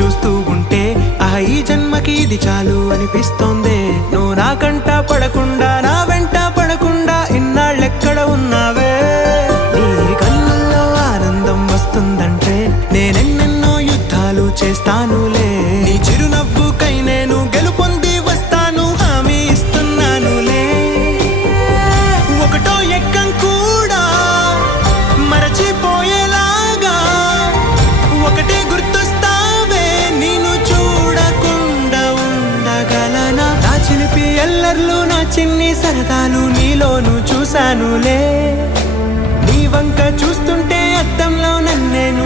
చూస్తూ ఉంటే ఈ జన్మకి ఇది చాలు అనిపిస్తోందే. నువ్వు నా కంట పడకుండా నా వెంట పడకుండా ఇన్నాళ్ళెక్కడ ఉన్నావే. నీ కళ్ళల్లో ఆనందం వస్తుందంటే నేనెన్నెన్నో యుద్ధాలు చేస్తానులే. నీ చిరునవ్వుకై నేను గెలుపొంది వస్తాను హామీ ఇస్తున్నానులే. ఒకటో ఎక్కం కూడా మరచిపోయేలాగా ఒకటే గుర్తొస్తావే. నేను చూడకుండా ఉండగలనా. నా చిలిపి ఎల్లర్లు నా చిన్ని సరదాలు నీలోను చూశానులే. నీ వంక చూస్తుంటే అద్దంలో నన్నేను